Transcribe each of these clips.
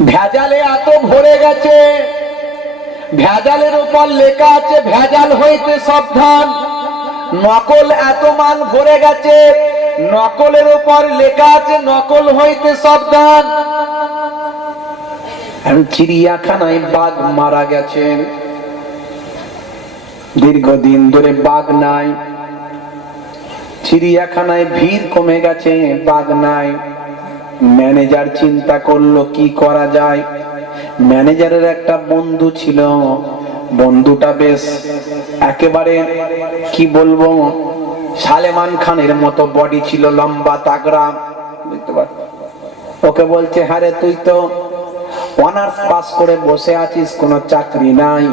ভেজালে এত ভরে গেছে, ভেজালের উপর লেখা আছে ভেজাল হইতে সাবধান। নকল এত মাল ভরে গেছে, নকলের উপর লেখা আছে নকল হইতে সাবধান। চিড়িয়াখানায় বাঘ মারা গেছেন, দীর্ঘদিন ধরে বাঘ নাই। চিড়িয়াখানায় ভিড় কমে গেছে, বাঘ নাই। ম্যানেজার চিন্তা করলো কি করা যায়। ম্যানেজারের একটা বন্ধু ছিল, বন্ধুটা বেশ একেবারে কি বলবো সালেমান খানের মতো বডি ছিল, লম্বা তাগড়া। বুঝতে পার, ওকে বলছে হারে তুই তো অনার্স পাস করে বসে আছিস, কোনো চাকরি নাই,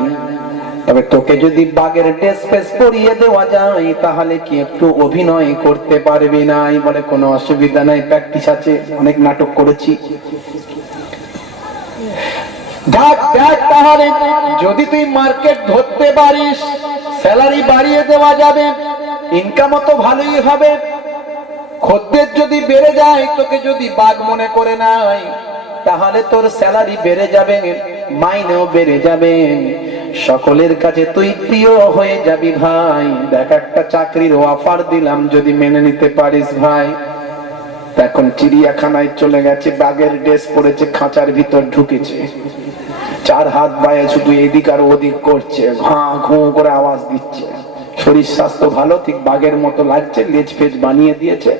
তবে তোকে যদি বাঘের ড্রেস ফেস পরিয়ে দেওয়া যায় তাহলে কি একটু অভিনয় করতে পারবি না? বলে কোনো অসুবিধা নাই, প্র্যাকটিস আছে, অনেক নাটক করেছি। তাহলে যদি তুই মার্কেট ধরতে পারিস স্যালারি বাড়িয়ে দেওয়া যাবে, ইনকামও তো ভালোই হবে। খদ্দের যদি বেড়ে যায়, তোকে যদি বাঘ মনে করে নাই তাহলে তোর স্যালারি বেড়ে যাবে, মাইনেও বেড়ে যাবে, সকলের কাছে তুই প্রিয় হয়ে যাবি ভাই। দেখ একটা চাকরির অফার দিলাম, যদি মেনে নিতে পারিস ভাই। এখন চিড়িয়াখানায় চলে গেছে, বাঘের ড্রেস পরেছে, খাঁচার ভিতর ঢুকেছে, চার হাত বায়ে শুধু এদিক আর ওদিক করছে, ঘা ঘু করে আওয়াজ দিচ্ছে। শরীর স্বাস্থ্য ভালো, ঠিক বাঘের মতো লাগছে, লেজ ফেজ বানিয়ে দিয়েছে।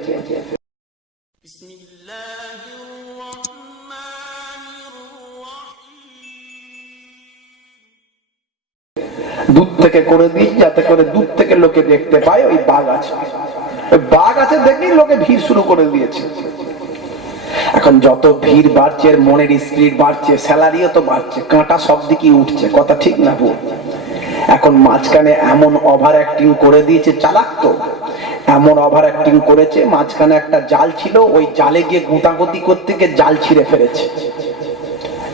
দূর থেকে করে দিই, যাতে করে দূর থেকে লোকে দেখতে পায় ওই বাঘ আছে। বাঘ আছে দেখেই লোকে ভিড় শুরু করে দিয়েছে। এখন যত ভিড় বাড়ছে, মনের স্পিরিট বাড়ছে, স্যালারিও তো বাড়ছে, কাঁটা সব দিকে উঠছে, কথা ঠিক না ভুল? এখন মাঝখানে এমন ওভার অ্যাক্টিং করে দিয়েছে, চালাক তো এমন ওভার অ্যাক্টিং করেছে, মাঝখানে একটা জাল ছিল, ওই জালে গিয়ে গুঁতাগুতি করতে গিয়ে জাল ছিঁড়ে ফেলেছে।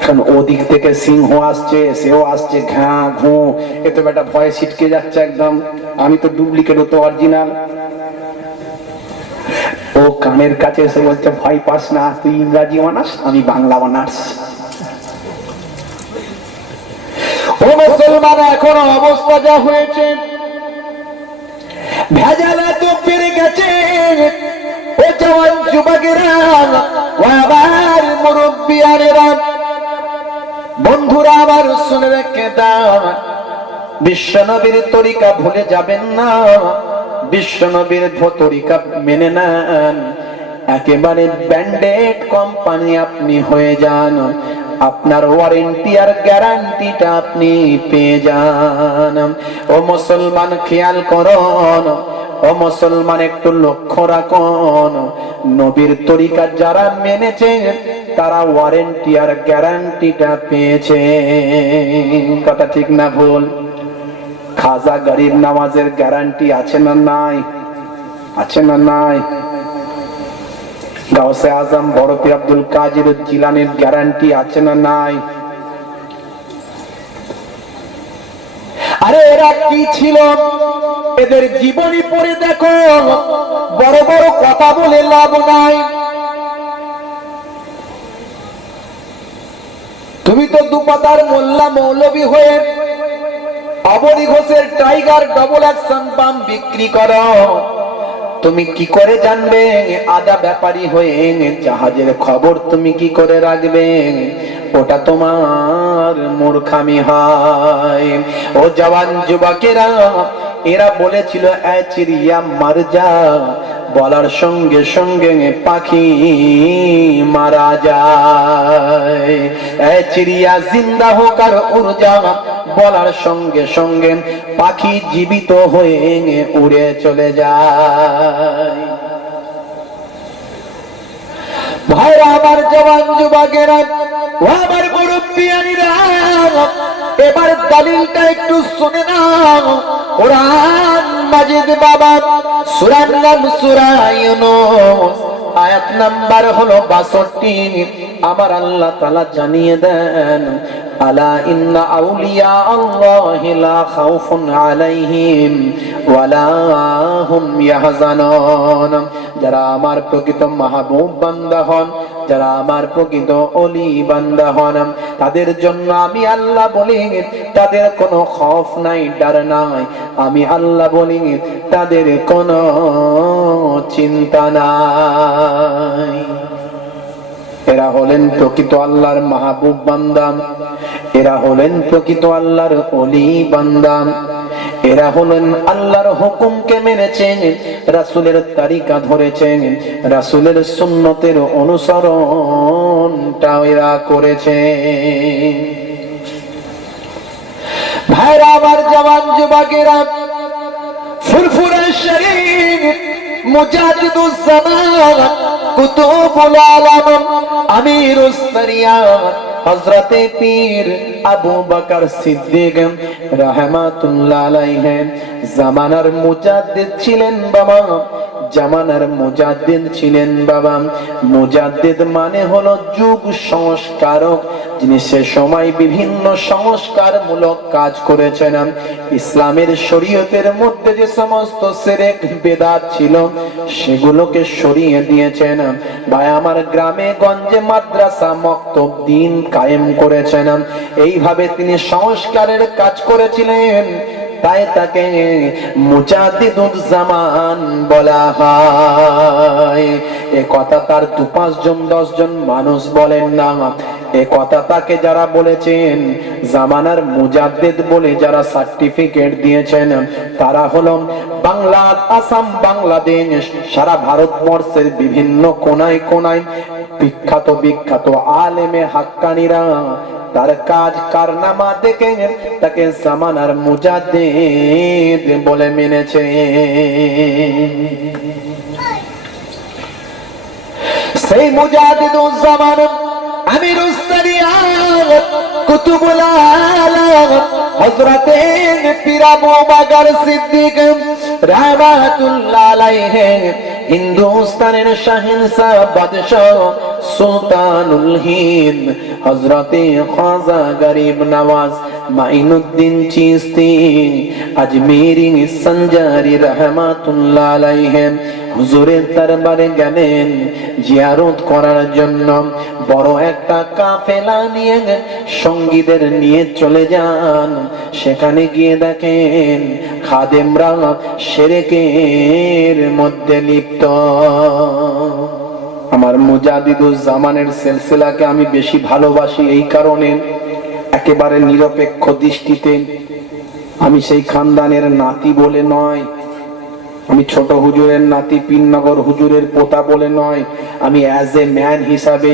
এখন ওদিক থেকে সিংহ আসছে, সেও আসছে, ঘা ঘু, এ তো বেটা ভয়ে ছিটকে যাচ্ছে একদম। আমি তো ডুপ্লিকেট, ও তো অরিজিনাল। ও কানের কাছে এসে বলছে ভয় পাস না, তুই ইংরাজি অনার্স, আমি বাংলা অনার্স। ও মুসলমান, এখন অবস্থা যা হয়েছে, ভেজাল এত বেড়ে গেছে, ও জওয়ান যুবকেরা, ও আবার মুরব্বিয়ানেরা, বন্ধুরা আমার শুনে রেখে দাও, বিশ্বনবীর তরিকা ভুলে যাবেন না, বিশ্বনবীর তরিকা মেনে নেন, একেবারে ব্যান্ডেড কোম্পানি আপনি হয়ে যান, আপনার ওয়ারেন্টি আর গ্যারান্টিটা আপনি পেয়ে যান। ও মুসলমান খেয়াল করুন, ও মুসলমান একটু লক্ষ্য রাখুন, নবীর তরিকা যারা মেনেছে তারা ওয়ারেন্টি আর গ্যারান্টিটা পেয়েছে, কথা ঠিক না ভুল? খাজা গরিব নামাজের গ্যারান্টি আছে না নাই? আছে না নাই? গাউসে আজম বড় পীর আব্দুল কাদের জিলানীর গ্যারান্টি আছে না নাই? আরে এরা কি ছিল, এদের জীবনী পড়ে দেখো, বড় বড় কথা বলে লাভ নাই। তুমি তো দুপাতার মোল্লা মৌলবী হয়ে অবনী ঘোষের টাইগার ডবল অ্যাকশন পাম্প বিক্রি করো, তুমি কি করে জানবে? আদা ব্যাপারী হয়ে জাহাজের খবর তুমি কি করে রাখবে? ওটা তোমার মূর্খামি হয়। ও জওয়ান যুবকেরা, এরা বলেছিল এ চিড়িয়া মার যা, বলার সঙ্গে সঙ্গে পাখি মারা যায়। এ চিড়িয়া জিন্দা হোক আর উড় যা, বলার সঙ্গে সঙ্গে পাখি জীবিত হয়ে উড়ে চলে যায়। ভাইরা আমার, জওয়ান যুবকেরা, ও আমার মুরব্বিয়ানেরা, এবার দলিলটা একটু শুনে নাও। কোরআন মাজিদ বাবা, সূরার নাম সূরা ইউনূস, আয়াত নাম্বার হলো ৬২। আমার আল্লাহ তাআলা জানিয়ে দেন, আলা ইন্না আউলিয়া আল্লাহি লা খাউফুন আলাইহিম ওয়ালা হুম ইয়াহজানুন। যারা আমার প্রকৃত মাহবুব বান্দা হন, যারা আমার প্রকৃত ওলি বান্দা হন, তাদের জন্য আমি আল্লাহ বলি তাদের কোনো খৌফ নাই, ডর নাই। আমি আল্লাহ বলি তাদের কোনো চিন্তা নাই। এরা হলেন প্রকৃত আল্লাহর মাহবুব বান্দা, এরা হলেন প্রকৃত আল্লাহর ওলি বান্দা, এরা হলেন আল্লাহর হুকুমকে মেনেছেন, রাসূলের তরিকা ধরেছেন, রাসূলের সুন্নতের অনুসরণটা এরা করেছে। ভাইরা আমার, জওয়ান যুবকেরা, ফুরফুরে শরীর মুজাদ্দিদুজ জামান কুতুবুল আলম আমিরুস শরিয়াত হযরতে পীর আবু বকর সিদ্দিক রাহমাতুল্লাহ আলাইহি জামানার মুজাদ্দিদ ছিলেন বাবা, জামানার মুজাদ্দিদ ছিলেন বাবা। মুজাদ্দিদ মানে হলো যুগ সংস্কারক, যিনি সে সময় বিভিন্ন সংস্কারমূলক কাজ করেছেন। ইসলামের শরীয়তের মধ্যে যে সমস্ত শিরক বিদআত ছিল সেগুলোকে সরিয়ে দিয়েছেন। ভাই আমার, গ্রামে গঞ্জে মাদ্রাসা মক্তব দ্বীন কায়েম করেছেন। এইভাবে তিনি সংস্কারের কাজ করেছিলেন, তাই তাকে মুজাদ্দিদুজ জামান বলা হয়। এ কথা তার 2-5 জন 10 জন মানুষ বলেন না, এ কথা তাকে যারা বলেছেন জামানার মুজাদ্দিদ বলে যারা সার্টিফিকেট দিয়েছেন তারা হলো বাংলা, আসাম, বাংলাদেশ, সারা ভারতবর্ষের বিভিন্ন কোনায় কোনায় বিখ্যাত বিখ্যাত আলেমে হাক্কানিরা তার কাজ কারনামা দেখে তাকে জামানার মুজাদ্দিদ বলে মেনেছে। সেই মুজাদ্দিদুজ জামান আমিরুস শরিয়াত কুতুবুল আলম হযরতে পীর আবু বকর সিদ্দিক রাহমাতুল্লাহ আলাইহি হিন্দুস্তানের শাহেনশাহ বাদশাহ সুলতানুল হিন্দ হযরতে খাজা গরিব নওয়াজ মাইনুদ্দিন চিশতি আজমেরি সঞ্জারি রাহমাতুল্লাহ আলাইহি হুজুরের দরবারে গেলেন জিয়ারত করার জন্য। বড় একটা কাফেলা নিয়ে সঙ্গীদের নিয়ে চলে যান। সেখানে গিয়ে দেখেন খাদেমরা শিরকের মধ্যে লিপ্ত। আমার মুজাদ্দিদুজ জামানের সিলসিলাকে আমি বেশি ভালোবাসি এই কারণে, একেবারে নিরপেক্ষ দৃষ্টিতে। আমি সেই খানদানের নাতি বলে নয়, আমি ছোট হুজুরের নাতি, পীরনগর হুজুরের পোতা বলে নয়। আমি অ্যাজ এ ম্যান হিসাবে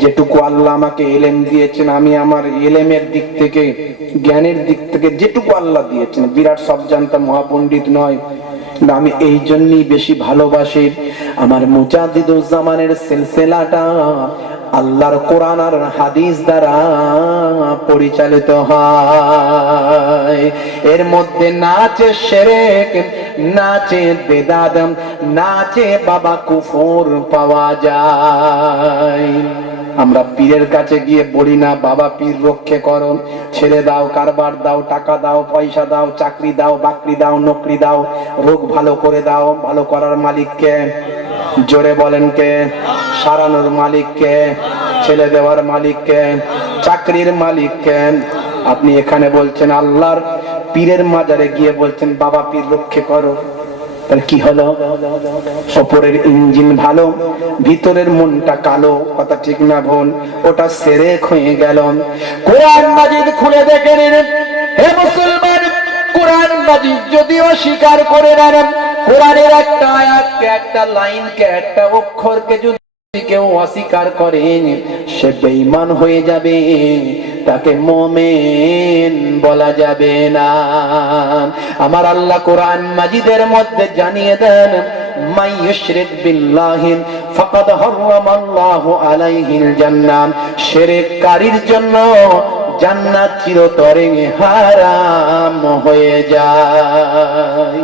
যেটুকু আল্লাহ আমাকে এলেম দিয়েছেন, আমি আমার এলেমের দিক থেকে, জ্ঞানের দিক থেকে যেটুকু আল্লাহ দিয়েছেন, বিরাট সব জানতা মহাপণ্ডিত নয়, আমি এই জন্যই বেশি ভালোবাসি। আমার মুজাদ্দিদুজ জামানের সিলসিলাটা আল্লাহর কোরআন আর হাদিস দ্বারা পরিচালিত হয়। এর মধ্যে নাচে শিরক, নাচে বেদাত, নাচে বাবা কুফর পাওয়া যায়। আমরা পীরের কাছে গিয়ে বলি না বাবা পীর রক্ষে করো, ছেড়ে দাও, কারবার দাও, টাকা দাও, পয়সা দাও, চাকরি দাও, বাকরি দাও, নকরি দাও, রোগ ভালো করে দাও। ভালো করার মালিক কে? জোরে বলেন কে? সারানোর মালিক কে? ছেলে দেওয়ার মালিক কে? চাকরির মালিক কে? আপনি এখানে বলছেন আল্লাহর পীরের মাজারে গিয়ে বলছেন বাবা পীর রক্ষে করো, তাহলে কি হলো? ওপরের ইঞ্জিন ভালো, ভিতরের মনটা কালো। কথা ঠিক না ভুল? ওটা শিরক হয়ে গেল। কোরআন মাজিদ খুলে দেখে নিন হে মুসলমান, কোরআন মাজিদ যদিও স্বীকার করে নেন, কোরআনের একটা আয়াতকে, একটা লাইনকে, একটা অক্ষরকে যদি কেউ অস্বীকার করে সে বেঈমান হয়ে যাবে, তাকে মুমিন বলা যাবে না। আমার আল্লাহ কোরআন মাজিদের মধ্যে জানিয়ে দেন মাই ইউশরিক বিল্লাহি ফাকাদ হারামাল্লাহু আলাইহিল জান্নাহ, শিরককারীর জন্য জান্নাত চিরতরে হারাম হয়ে যায়।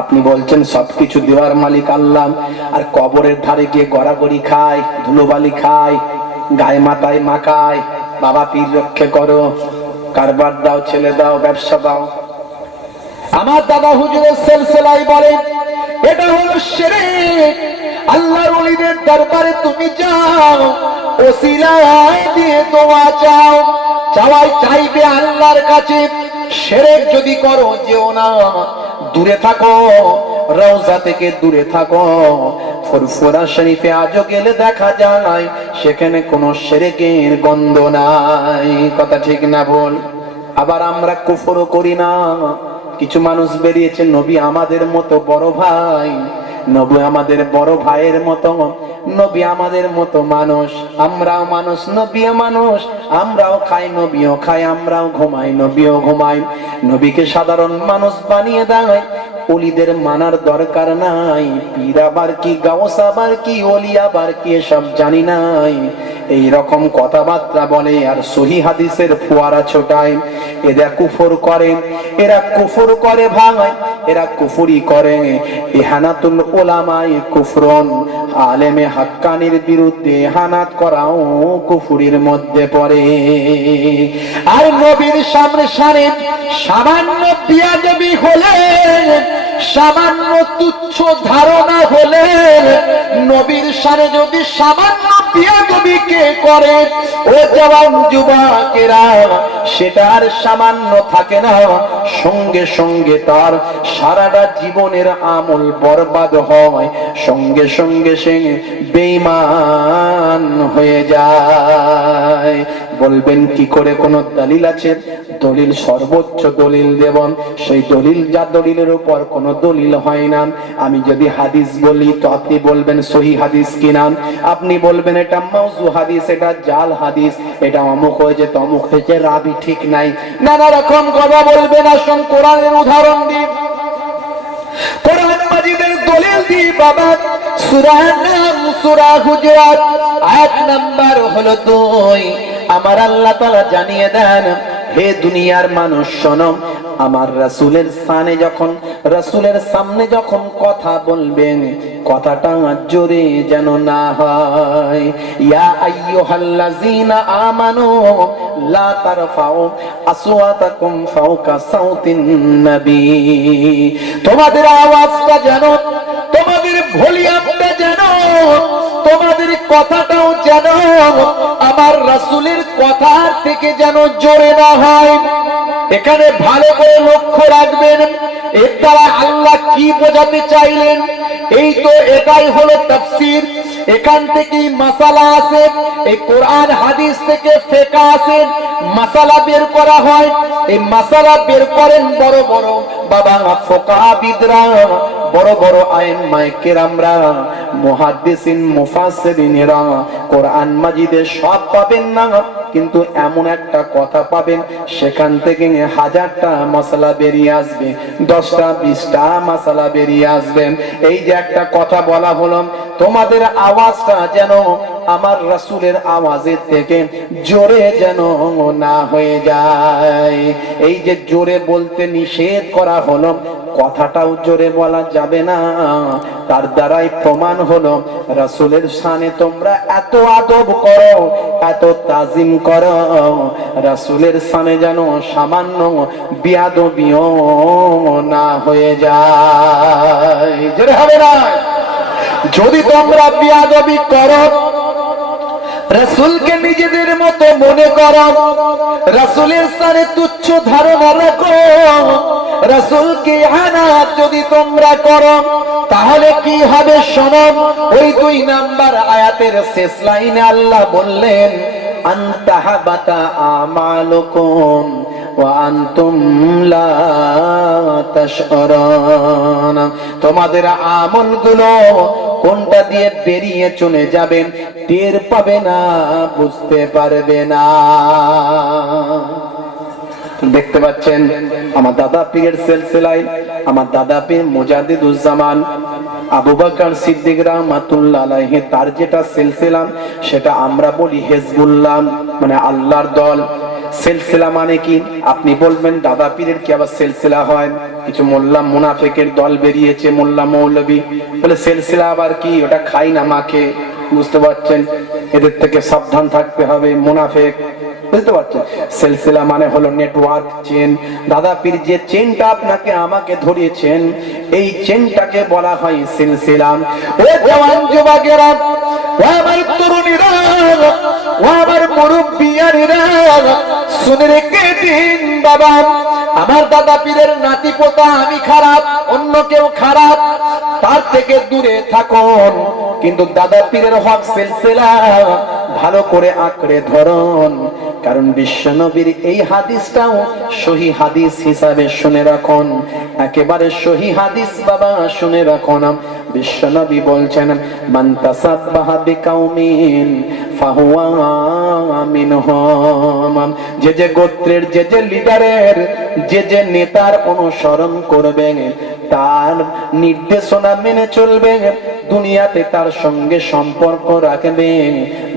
আপনি বলছেন সবকিছু দেওয়ার মালিক আল্লাহ, আর কবরের ধারে গিয়ে গড়াগড়ি খায়, ধুলোবালি খায়, গায়ে মাথায় মাখায়, বাবা পীর রক্ষা করো, কারবার দাও, ছেলে দাও, ব্যবসা দাও। আমার দাদা হুজুরের সিলসিলায় বলেন এটা হলো শিরক। আল্লাহর ওলিদের দরবারে তুমি যাও, ওসিলা দিয়ে দোয়া চাও, চাওয়াই চাইবে আল্লাহর কাছে। শিরক যদি করো যেও না, দূরে থাকো, রওজা থেকে দূরে থাকো। ফুরফুরা শরীফে আজও গেলে দেখা যায় সেখানে কোনো শিরকের গন্ধ নাই। কথা ঠিক না বল? আবার আমরা কুফরও করি না। কিছু মানুষ বেরিয়েছে নবী আমাদের মতো বড় ভাই, নবী আমাদের বড় ভাইয়ের মতো, নবী আমাদের মতো মানুষ, আমরাও মানুষ, নবীও মানুষ, আমরাও খাই, নবীও খাই, আমরাও ঘুমাই, নবীও ঘুমাই। নবীকে সাধারণ মানুষ বানিয়ে দেয়। ওলিদের মানার দরকার নাই। পীর আবার কি, গাউস আবার কি, ওলি আবার কি, সব জানি নাই। এই রকম কথাবার্তা বলে আর সহি হাদিসের ফোয়ারা ছোটায়। এরা কুফর করে, এরা কুফর করে ভাই, এরা কুফরি করে। ইহানাতুল উলামায়ে কুফরন, আলেমে হাক্কানির বিরুদ্ধে ইহানাত করাও কুফরির মধ্যে পড়ে। আর নবীর সামনে সামান্য বিয়াদবি হলে, সামান্য তুচ্ছ ধারণা হলে, নবীর সামনে যদি সামান্য বিয়াদবি কে করে, ও জওয়ান যুবকেরা, সেটা আর সামান্য থাকে না, সঙ্গে সঙ্গে তার সারাটা জীবনের আমল বরবাদ হয়, সঙ্গে সঙ্গে সে বেঈমান হয়ে যায়। বলবেন কি করে? কোন দলিল আছে? দলিল সর্বোচ্চ দলিল দেবন, সেই দলিল, যা দলিলের উপর কোন দলিল হয় না। আমি যদি হাদিস বলি তো আপনি বলবেন সহি হাদিস কিনা, আপনি বলবেন এটা মাউজু হাদিস, এটা জাল হাদিস, এটা অমুক হয়েছে তমুক হয়েছে, রাবি ঠিক নাই, নানা রকম কথা বলবেন। আসুন কোরআনের উদাহরণ দিই, কোরআন মাজিদের দলিল দিই বাবা। সূরা নাম, সূরা হুজুরাত, আয়াত নাম্বার হলো 2। আমার আল্লাহ তাআলা জানিয়ে দেন, হে দুনিয়ার মানুষ শোনো, আমার রাসূলের সামনে যখন, রাসূলের সামনে যখন কথা বলবেন, কথাটা জোরে যেন না হয়। ইয়া আইয়ুহাল্লাযীনা আমানু লা তারফাউ আসওয়াতাকুম ফাওকা সাউতিন নবী। তোমাদের আওয়াজটা যেন, তোমাদের ভলিউমটা যেন, তোমাদের কথাটাও যেন আমার রাসূলের কথার থেকে যেন জোরে না হয়। এখানে ভালো করে লক্ষ্য রাখবেন, এর দ্বারা আল্লাহ কি বোঝাতে চাইলেন। এই তো এটাই হলো তাফসীর। এখান থেকেই মাসালা আছে, এই কোরআন হাদিস থেকে ফিকহ আছে, মাসালা বের করা হয়। এই মাসালা বের করেন বড় বড় বাবা ফুকাহাবিদরা, বড় বড় আইম্মায়ে কেরামরা, মুহাদ্দিসিন মুফাসসিরিনরা। কোরআন মাজিদে সব পাবেন না, কিন্তু এমন একটা কথা পাবেন সেখান থেকে 1000টা মাসালা বেরিয়ে আসবে, 10টা 20টা মাসালা বেরিয়ে আসবেন। এই যে একটা কথা বলা হলো, তোমাদের আওয়াজটা যেন আমার রাসূলের আওয়াজের থেকে জোরে যেন না হয়ে যায়। এই যে জোরে বলতে নিষেধ করা হলো, কথাটাও জোরে বলা যাবে না। তার দ্বারাই প্রমাণ হলো রাসূলের শানে তোমরা এত আদব করো, এত তাজিম করো, রাসূলের শানে যেন সামান্য বিয়াদবিও না হয়ে যায়। জোরে হবে না? যদি তোমরা বিয়াদবি করো, রাসূলকে নিজেদের মতো মনে করো, রাসূলের শানে তুচ্ছ ধারণা রাখো, রাসূলকে ইহানাত যদি তোমরা করো, তাহলে কি হবে শোনো। ওই 2 নাম্বার আয়াতের শেষ লাইনে আল্লাহ বললেন, আনতাহাবাতা আমালুকুম ওয়া আনতুম লা তাশউরুন। তোমাদের আমলগুলো কোনটা দিয়ে বেরিয়ে চলে যাবেন টের পাবে না, বুঝতে পারবে না। দেখতে পাচ্ছেন আমার দাদা পীরের সিলসিলায়, আমার দাদা পীর মুজাদ্দিদুজ্জামান আবু বকর সিদ্দিক রাহমাতুল্লাহ আলাইহি, তার যেটা সিলসিলা সেটা আমরা বলি হিজবুল্লাহ, মানে আল্লাহর দল। সিলসিলা মানে কি? আপনি বলবেন দাদা পীরের কি আবার সিলসিলা হয়? কিছু মোল্লা মুনাফিকের দল বেরিয়েছে, মোল্লা মৌলবী, বলে সিলসিলা আবার কি? ওটা খাই না মাকে। বুঝতে পারছেন? এদের থেকে সাবধান থাকতে হবে। মুনাফিক বুঝতে পারছেন? সিলসিলা মানে হলো নেটওয়ার্ক, চেন। দাদা পীর যে চেনটা আপনাকে আমাকে ধরিয়েছেন, এই চেনটাকে বলা হয় সিলসিলা। ও জওয়ান যুবকেরা, ও আমার তরুণীরা, ও আমার মুরব্বিয়ানেরা, শুনে রেখে দিন বাবা, আমার দাদা পীরের নাতি পোতা আমি খারাপ, অন্য কেউ খারাপ, তার থেকে দূরে থাকুন। কিন্তু দাদা পীরের হক সিলসিলা ভালো করে আঁকড়ে ধরুন, কারণ বিশ্বনবীর এই হাদিসটাও সহি হাদিস হিসাবে শুনে রাখুন, একেবারে সহি হাদিস বাবা, শুনে রাখুন। বিশ্বনবী বলছেন, মান তাসাব্বাহা বিকাউমিন ফাহুয়া মিনহুম। যে যে গোত্রের, যে যে লিডারের, যে যে নেতার অনুসরণ করবে, তার নির্দেশনা মেনে চলবে, দুনিয়াতে তার সঙ্গে সম্পর্ক রাখবে,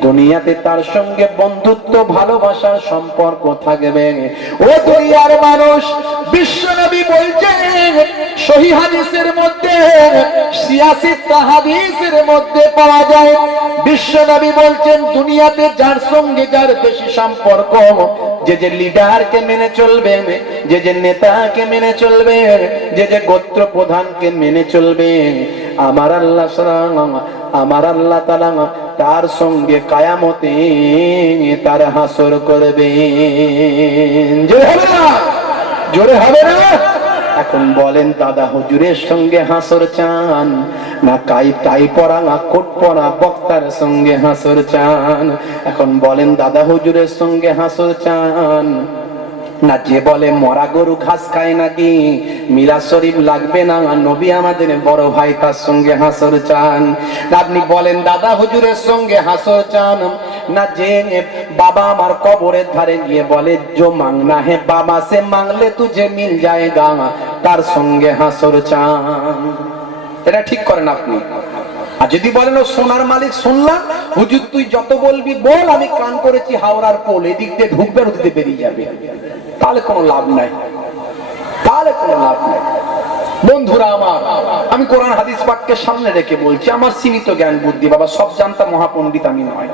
দুনিয়াতে তার সঙ্গে বন্ধুত্ব ভালোবাসার সম্পর্ক থাকবে। ও দুনিয়ার মানুষ, বিশ্বনবী বলছেন সহিহ হাদিসের মধ্যে, ৮৬টা হাদিসের মধ্যে পাওয়া যায়, বিশ্বনবী বলছেন দুনিয়াতে যার সঙ্গে যার বেশি সম্পর্ক, যে যে লিডারকে মেনে চলবে, যে যে নেতাকে মেনে চলবে, যে যে গোত্র প্রধানকে মেনে চলবে, আমার আল্লাহ আমার আল্লাহ তাআলা তার সঙ্গে কিয়ামতে তার হাসর করবে। জোরে হবে না? জোরে হবে না? এখন বলেন, দাদা হুজুরের সঙ্গে হাসর চান না টাই পরা না কোট পরা বক্তার সঙ্গে হাসর চান? এখন বলেন, দাদা হুজুরের সঙ্গে হাসর চান না যে বলে মরা গরু ঘাস খায় নাকি, মিলাদ শরীফ লাগবে না, নবী আমাদের বড় ভাই, তার সঙ্গে হাসর চান? আপনি বলেন, দাদা হুজুরের সঙ্গে হাসর চান না যে বাবা আমার কবরের ধারে গিয়ে বলে জো মাংনা হে বাবা সে মাংলে তুঝে মিল যায়গা, তার সঙ্গে হাসর চান? এটা ঠিক করেন আপনি। আর যদি বলেন ও সোনার মালিক শুনলাম, হুজুর তুই যত বলবি বল, আমি কান করেছি হাওড়ার পোল, এদিক দিয়ে ঢুকবে আর ওদিকে বেরিয়ে যাবে, তাহলে কোনো লাভ নাই, তাহলে কোনো লাভ নাই। বন্ধুরা আমার, আমি কোরআন হাদিস পাককে সামনে রেখে বলছি, আমার সীমিত জ্ঞান বুদ্ধি, বাবা সব জানতা মহাপণ্ডিত আমি নয়,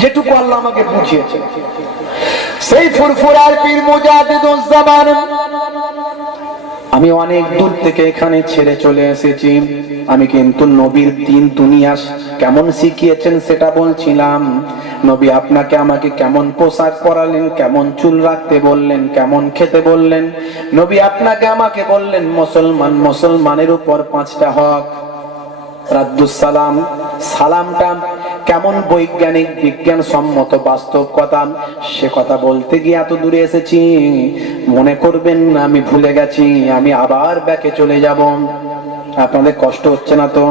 যেটুকু আল্লাহ আমাকে বুঝিয়েছে। সেই ফুরফুরার পীর মুজাদ্দিদুজ জামান, আমি অনেক দূর থেকে এখানে ছেড়ে চলে এসেছি, আমি কিন্তু নবীর দিন দুনিয়া কেমন শিখিয়েছেন সেটা বলছিলাম। নবী আপনাকে আমাকে কেমন পোশাক পরালেন, কেমন চুল রাখতে বললেন, কেমন খেতে বললেন। নবী আপনাকে আমাকে বললেন মুসলমান মুসলমানের উপর 5টা হক, রাদ্দুস সালাম, সালামটা কেমন বৈজ্ঞানিক বিজ্ঞান সম্মত বাস্তব কথা, সে কথা বলতে গিয়ে এত দূরে এসেছি, মনে করবেন না আমি ভুলে গেছি, আমি আবার ব্যাকে চলে যাব। আপনাদের কষ্ট হচ্ছে না তো?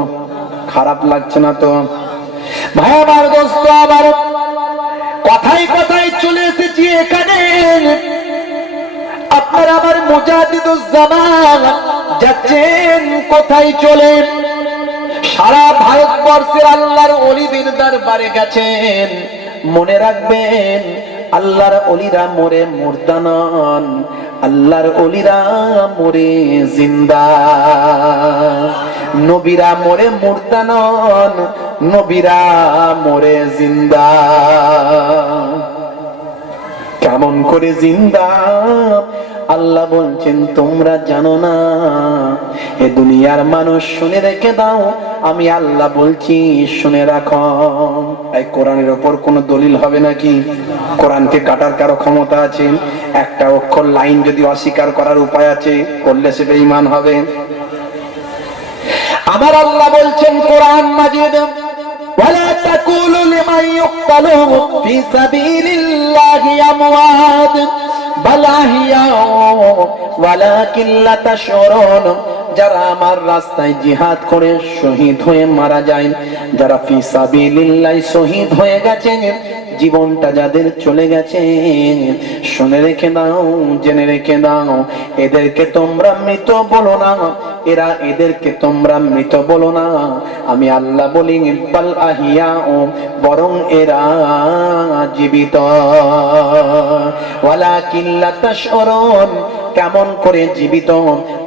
খারাপ লাগছে না তো? ভাই আমার, দোস্ত আমার, কথাই কথাই চলে এসেছি এখানে। আপনারা আমার মুজাদ্দিদুজ জামান যাচ্ছেন কোথায় চলে? সারা ভারতবর্ষের আল্লাহর ওলিদের দরবারে গেছেন। মনে রাখবেন, আল্লাহর ওলিরা মরে মুর্দা নন, আল্লাহর ওলিরা মরে জিন্দা। নবীরা মরে মুর্দা নন, নবীরা মরে জিন্দা। কেমন করে জিন্দা? আল্লাহ বলছেন তোমরা জানো না। এ দুনিয়ার মানুষ শুনে রেখে দাও, আমি আল্লাহ বলছি শুনে রাখো। এই কোরআনের ওপর কোনো দলিল হবে নাকি? কোরআনকে কাটার কারো ক্ষমতা আছে? একটা অক্ষর লাইন যদি অস্বীকার করার উপায় আছে, করলে সেটা ঈমান হবে। আমার আল্লাহ বলছেন কোরআন মাজিদ, ওয়ালা তাকুলু লিমান ইউকতালু ফি সাবিলিল্লাহি আমওয়াত বাল আহইয়া ওয়ালাকিন লা তাশউরুন। যারা আমার রাস্তায় জিহাদ করে শহীদ হয়ে মারা যায়, যারা ফি সাবিলিল্লাহ শহীদ হয়ে গেছে, জীবনটা যাদের চলে গেছে, শুনে রেখে দাও, জেনে রেখে দাও, এদেরকে তোমরা মৃত বলো না, এদেরকে তোমরা মৃত বলো না। আমি আল্লাহ বলি বাল আহিয়া, বরং এরা জীবিত। ওয়ালাকিন লা তাশউরুন, কেমন করে জীবিত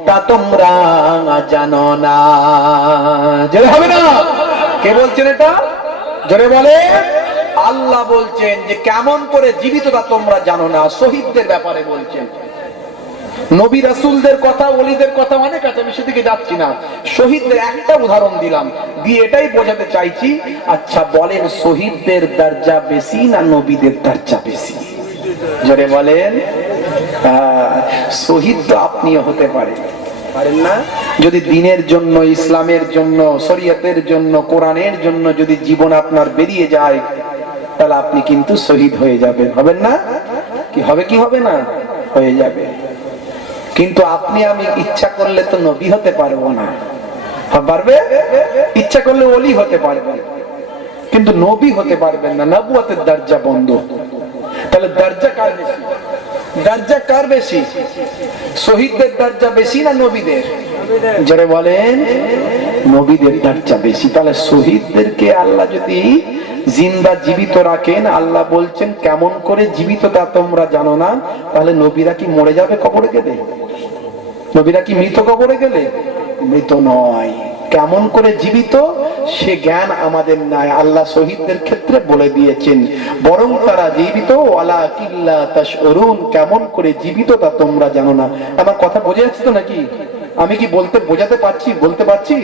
তা তোমরা জানো না। জোরে হবে না? কে বলছেন এটা? জোরে বলে। আল্লাহ বলছেন যে কেমন করে জীবিত তা তোমরা জানো না। শহীদদের ব্যাপারে বলছেন। নবী রাসূলদের কথা, ওলিদের কথা অনেক আছে, আমি সেদিকে যাচ্ছি না। শহীদদের একটা উদাহরণ দিলাম, দিয়ে এটাই বোঝাতে চাইছি। আচ্ছা বলেন, শহীদদের দরজা বেশি না নবীদের দরজা বেশি? জোরে বলেন। শহীদ তো আপনিও হতে পারেন না? যদি দ্বীনের জন্য, ইসলামের জন্য, শরীয়তের জন্য, কোরআনের জন্য যদি জীবন আপনার বেরিয়ে যায়, তাহলে আপনি কিন্তু শহীদ হয়ে যাবেন। হবেন না? কি হবে? কি হবে না? হয়ে যাবে। কিন্তু আপনি আমি ইচ্ছা করলে তো নবী হতে পারবো না। পারবে? ইচ্ছা করলে ওলি হতে পারবেন, কিন্তু নবী হতে পারবেন না। নবুয়তের দরজা বন্ধ। তাহলে দরজা কার বেশি? দরজা কার বেশি? শহীদদের দরজা বেশি না নবীদের? যারা বলেন নবীদের দরজা বেশি। তাহলে শহীদদেরকে আল্লাহ যদি জিন্দা জীবিত রাখেন, আল্লাহ বলছেন কেমন করে জীবিত তা তোমরা জানো না। তাহলে নবীরা কি মরে যাবে কবরে গেলে? নবীরা কি মৃত কবরে গেলে? মৃত নয়। কেমন করে জীবিত সে জ্ঞান আমাদের নাই। আল্লাহ শহীদদের ক্ষেত্রে বলে দিয়েছেন, বরং তারা জীবিত ওয়ালাকিল্লা তাশউরুন, কেমন করে জীবিত তা তোমরা জানো না। আমার কথা বোঝা যাচ্ছে তো নাকি? আমি কি বোঝাতে পারছি? বলতে পারছি?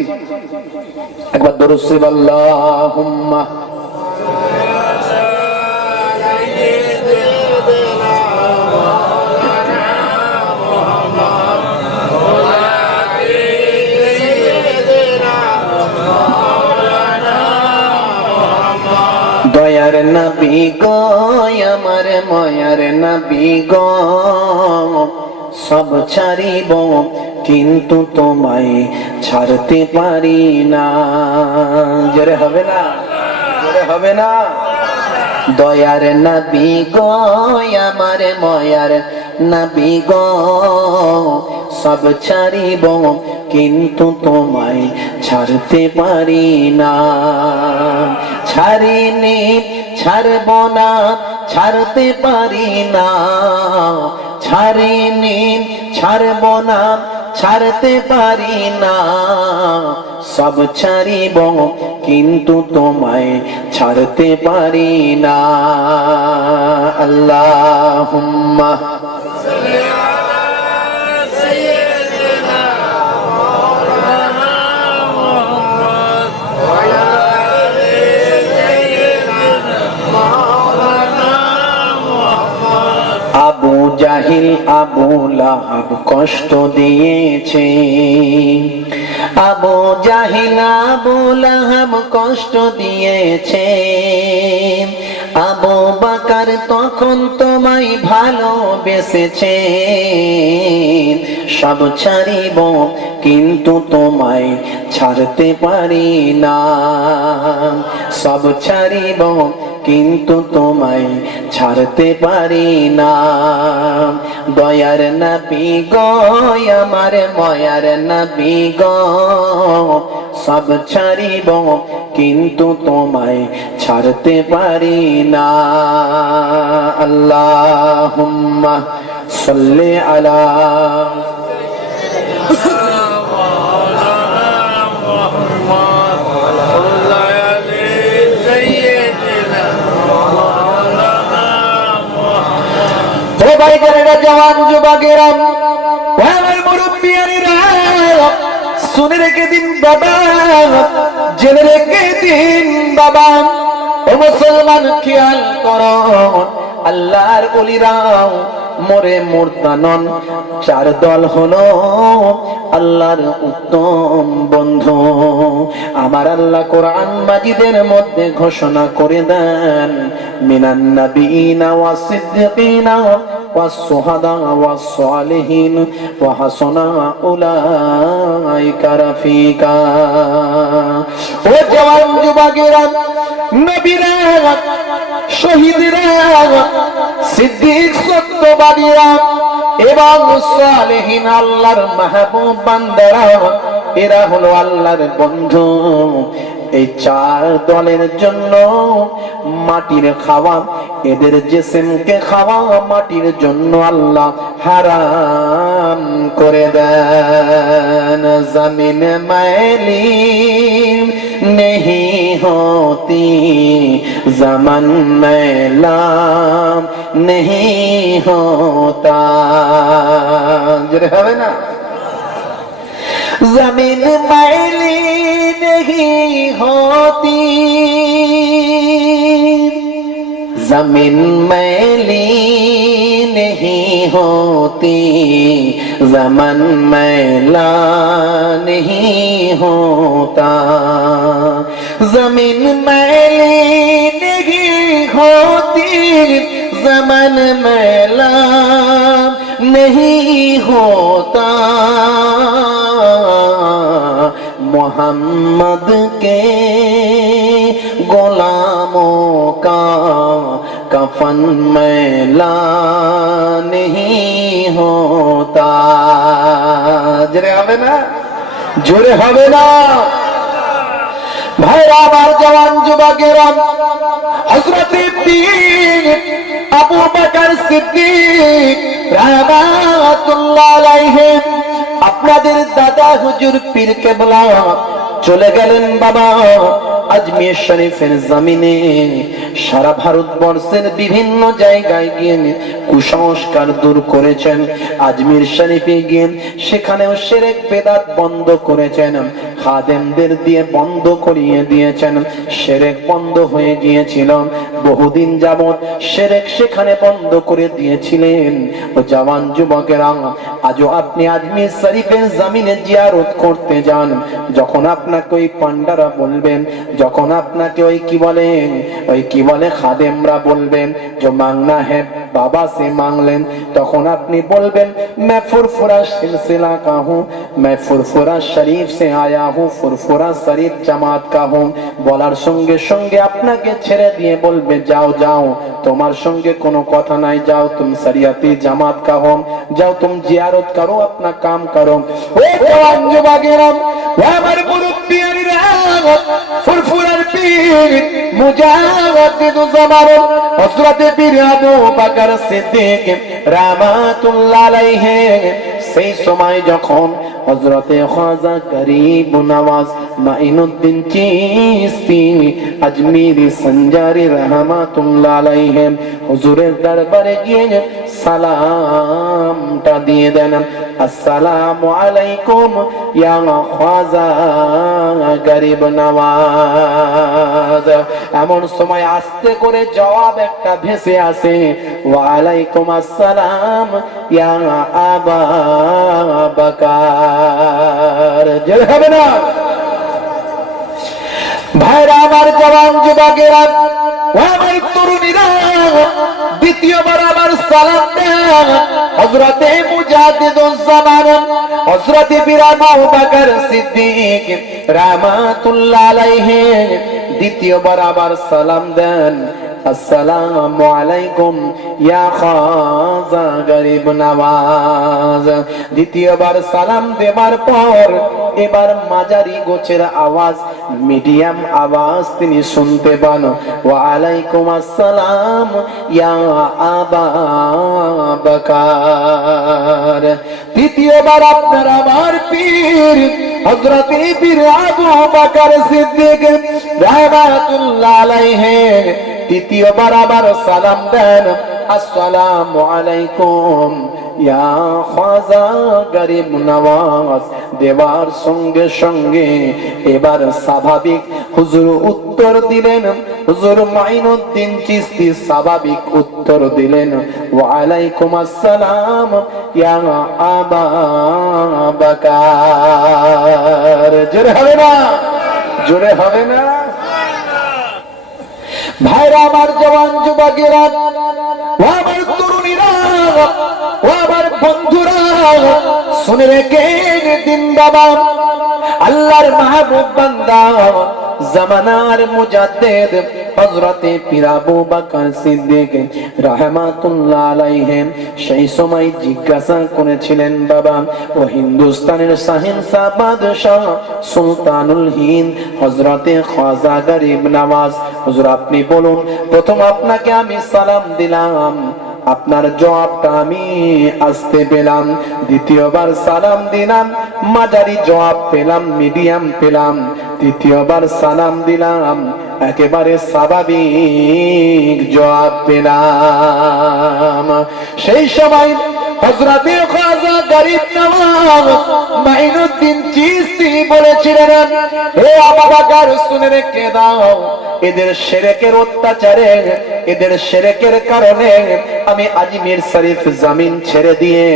একবার দরুদ শরীফ আল্লাহুম্মা দয়ার নবী গো, আমার মায়ার নবী গো, সব ছাড়িব কিন্তু তোমায় ছাড়তে পারি না। জোরে হবে না? জোরে হবে না? দয়ার নবী গো, আমার মায়ার নবী গো, সব ছাড়িব কিন্তু তোমায় ছাড়তে পারি না। ছাড়িনি, ছাড়ব না, ছাড়তে পারি না। ছাড়িনি, ছাড়ব না, ছাড়তে পারি না। সব ছাড়িব কিন্তু তোমায় ছাড়তে পারি না। আল্লাহুম্মা আবু জাহিল আবু লাহাব কষ্ট দিয়েছে। আবু জাহিল আবু লাহাব কষ্ট দিয়েছে। আবু বকর তখন তোমায় ভালোবেসেছে। সব ছাড়িব কিন্তু তোমায় ছাড়তে পারি না। সব ছাড়িব কিন্তু তোমায় ছাড়তে পারি না। দয়ার নবী গো, আমার মায়ার নবী গো, সব ছাড়িব কিন্তু তোমায় ছাড়তে পারি না। আল্লাহুম্মা সাল্লি আলা জওয়ান যুবকেরা, আমার মুরব্বিয়ানেরা, শুনে রেখে দিন বাবা, জেনে রেখে দিন বাবা। ও মুসলমান খেয়াল করো, আল্লাহর ওলিরাও মরে মুর্দা নন। চার দল হলো আল্লাহর উত্তম বন্ধু। আমার আল্লাহ কোরআন মাজিদের মধ্যে ঘোষণা করে দেন, মিনান নাবিয়িনা ওয়াস সিদ্দিকিনা ওয়াস শুহাদা ওয়াস সালিহিন ওয়া হাসানা উলাইকা রাফিকা। ও জওয়ান যুবকেরা, নবীরা, শহীদরা, সিদ্দিক, সত্যবাদীরা এবং সালেহিন, আল্লাহর মাহবুব বান্দারা, এরা হলো আল্লাহর বন্ধু। এই চার দলের জন্য মাটির খাওয়া, এদের জিসমকে খাওয়া মাটির জন্য আল্লাহ হারাম করে দেন। জমিন মাইলিন नहीं होती ज़मन मैलाम नहीं होता। जरे হবে না जमीन मैली नहीं होती, जमीन मैली नहीं होती, ज़मन मैला नहीं होता। जमीन मैली नहीं होती, ज़मन मैला नहीं होता। मोहम्मद के गुलामों का कफन मैला नहीं होता। जोरे হবে না, জোরে হবে না। ভাইরা আমার, জওয়ান যুবকেরা, হযরত পীর আবু বকর সিদ্দিক রাহমাতুল্লাহ আলাইহি আপনাদের দাদা হুজুর পীর কেবলা চলে গেলেন বাবা আজমির শরীফের জমিনে। সারা ভারতবর্ষের বিভিন্ন জায়গায় গিয়ে কুসংস্কার দূর করেছেন। আজমির শরীফে গিয়ে সেখানেও শিরক বেদাত বন্ধ করেছেন, খাদেমদের দিয়ে বন্ধ করিয়ে দিয়েছেন। শিরক বন্ধ হয়ে গিয়েছিল বহুদিন যাবত, শিরক সেখানে বন্ধ করে দিয়েছিলেন। ও জওয়ান যুবকেরা, আজও আপনি আজমির শরীফের জমিনে জিয়ারত করতে যান, যখন আপনাকে ওই পান্ডারা বলবেন, যখন আপনাকে ওই কি বলে খাদেমরা বলবেন যে মাংনা है बाबा से मांग लें, তখন আপনি বলবেন मैं फुरफुरा सिलसिला का हूँ, मैं फुरफुरा शरीफ से आया हूँ, फुरफुरा शरीफ जमात का हूँ। বলার সঙ্গে সঙ্গে আপনাকে ছেড়ে দিয়ে বলবে যাও যাও, তোমার সঙ্গে কোনো কথা নাই, যাও तुम शरीयती जमात का हो, जाओ तुम जियारत करो, अपना काम करो। ओ जवान যুবকেরা, ও আমার মুরব্বিয়ানিরা, ফুরফুরার পীর মুজাদ্দিদ জামান হযরত পীর আবু বকর সিদ্দিক রাহমাতুল্লাহ আলাইহি সেই সময় যখন হযরতে খাজা গরিব নওয়াজ মাইনুদ্দিন চিশতি আজমিরি সঞ্জারি রাহমাতুল্লাহ আলাইহি হুজুরের দরবারে গিয়ে সালামটা দিয়ে দেন, আসসালামু আলাইকুম ইয়া খাজা গরিব নওয়াজ। এমন সময় আস্তে করে জবাব একটা ভেসে আসে, ওয়া আলাইকুম আসসালাম ইয়া আবা বকর। জয় হবে না ভাইরা আমার, জওয়ান যুবকেরা, ও আমার তরুণীরা, দ্বিতীয়বার আবার সালাম দেন হযরতে মুজাদ্দিদুজ জামান হযরতে পীর আবু বকর সিদ্দিক রাহমাতুল্লাহ আলাইহি। দ্বিতীয়বার আবার সালাম দেন, আসসালামু আলাইকুম ইয়া খাজা গরিব নওয়াজ। দ্বিতীয়বার সালাম দেবার পর এবার মাঝারি গোছের আওয়াজ, মিডিয়াম আওয়াজ তিনি শুনতে পান, ওয়া আলাইকুম আসসালাম ইয়া আবা বকর। তৃতীয়বার আপনার আমার পীর হযরত পীর আবু বকর সিদ্দিক রাহমাতুল্লাহ আলাইহি তৃতীয়বার আবার সালাম দেন, আসসালামু আলাইকুম ইয়া খাজা গরিব নওয়াজ। দেবার সঙ্গে সঙ্গে এবার স্বাভাবিক হুজুর উত্তর দিলেন, হুজুর মাইনুদ্দিন চিশতি স্বাভাবিক উত্তর দিলেন, ওয়া আলাইকুম আসসালাম ইয়া আবা বকর। জোরে হবে না, জোরে হবে না ভাইরা আমার, জওয়ান যুবকেরা, ও আমার তরুণীরা, ও আমার বন্ধুরা, শুনে রেখেন দিন বাবা, আল্লাহর মাহবুব বান্দা জামানার মুজাদ্দিদ হযরতে পীর আবু বকর সিদ্দিক রাহমাতুল্লাহ আলাইহি সেই সময় জিজ্ঞাসা করেছিলেন, বাবা ও হিন্দুস্তানের শাহেনশাহ বাদশাহ সুলতানুল হিন্দ হযরতে খাজা গরিব নওয়াজ, হুজুর আপনি বলুন, প্রথম আপনাকে আমি সালাম দিলাম, আপনার জবাবটা আমি আসতে পেলাম। দ্বিতীয়বার সালাম দিলাম, মাঝারি জবাব পেলাম, মিডিয়াম পেলাম। তৃতীয়বার সালাম দিলাম, একেবারে স্বাভাবিক জবাব পেলাম। সেই সময় হযরতে খাজা গরিব নওয়াজ মাইনুদ্দিন চিশতি বলেছিলেন, হে আবু বকর শুনে রেখে দাও, এদের শিরকের অত্যাচারে, এদের শিরকের কারণে আমি আজমির শরীফ জমিন ছেড়ে দিয়ে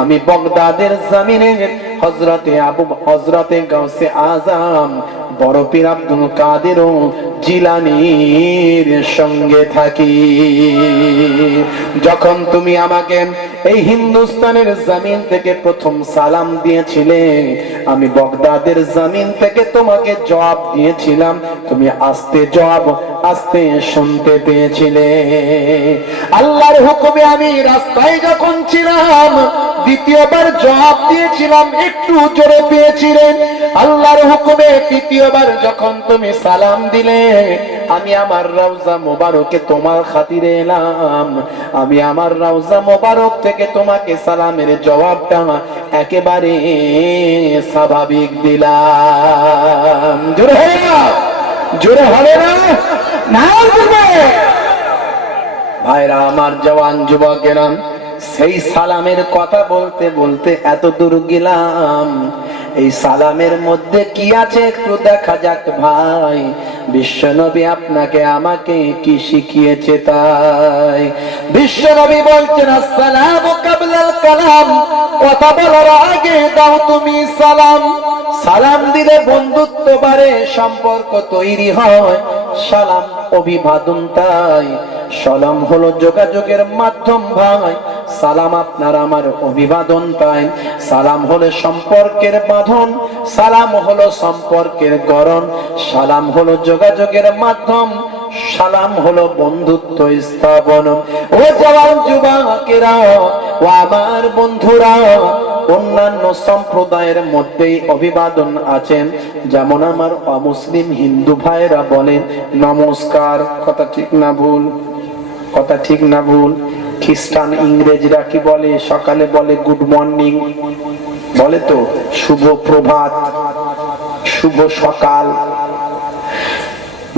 আমি বাগদাদের জমিনে হযরতে গাউসে আজম বড় পীর আব্দুল কাদের জিলানীর সঙ্গে থাকি। যখন তুমি আমাকে এই হিন্দুস্তানের জমিন থেকে প্রথম সালাম দিয়েছিলে, আমি বাগদাদের জমিন থেকে তোমাকে জবাব দিয়েছিলাম, তুমি আস্তে জবাব আস্তে শুনতে পেয়েছিলে। আল্লাহর হুকুমে আমি রাস্তায় যখন ছিলাম দ্বিতীয়বার জবাব দিয়েছিলাম, একটু জোরে পেয়েছিলেন। আল্লাহর হুকুমে তৃতীয়বার যখন তুমি সালাম দিলে, আমি আমার রওজা মোবারকে তোমার খাতিরে এলাম, আমি আমার রওজা মোবারক থেকে তোমাকে সালামের জবাবটা একেবারে স্বাভাবিক দিলাম। জোরে হবে না? জোরে হবে না? না বলবে ভাইরা আমার, জওয়ান যুবকেরা, সেই সালামের কথা বলতে বলতে এত দূর গেলাম। এই সালামের মধ্যে কি আছে একটু দেখা যাক ভাই। বিশ্বনবী আপনাকে আমাকে কি শিখিয়েছে তাই। বিশ্বনবী বলছেন, আসসালামু কাবলাল কালাম, কথা বলার আগে দাও তুমি সালাম। সালাম দিলে বন্ধুত্ব বাড়ে, সম্পর্ক তৈরি হয়। সালাম অভিবাদন, তাই সালাম হলো যোগাযোগের মাধ্যম ভাই। সালাম আপনার আমার অভিবাদন, তাই সালাম হলো সম্পর্কের বাঁধন, সালাম হলো সম্পর্কের গড়ন, সালাম হলো যোগাযোগের মাধ্যম, সালাম হলো বন্ধুত্ব স্থাপন। ও জওয়ান যুবকেরা, ও আমার বন্ধুরা, অন্যান্য সম্প্রদায়ের মধ্যেই অভিবাদন আছেন। যেমন আমার অমুসলিম হিন্দু ভাইরা বলেন নমস্কার, কথা ঠিক না ভুল? কথা ঠিক না ভুল? খ্রিস্টান ইংরেজরা কি বলে? সকালে বলে গুড মর্নিং, বলে তো শুভ প্রভাত, শুভ সকাল।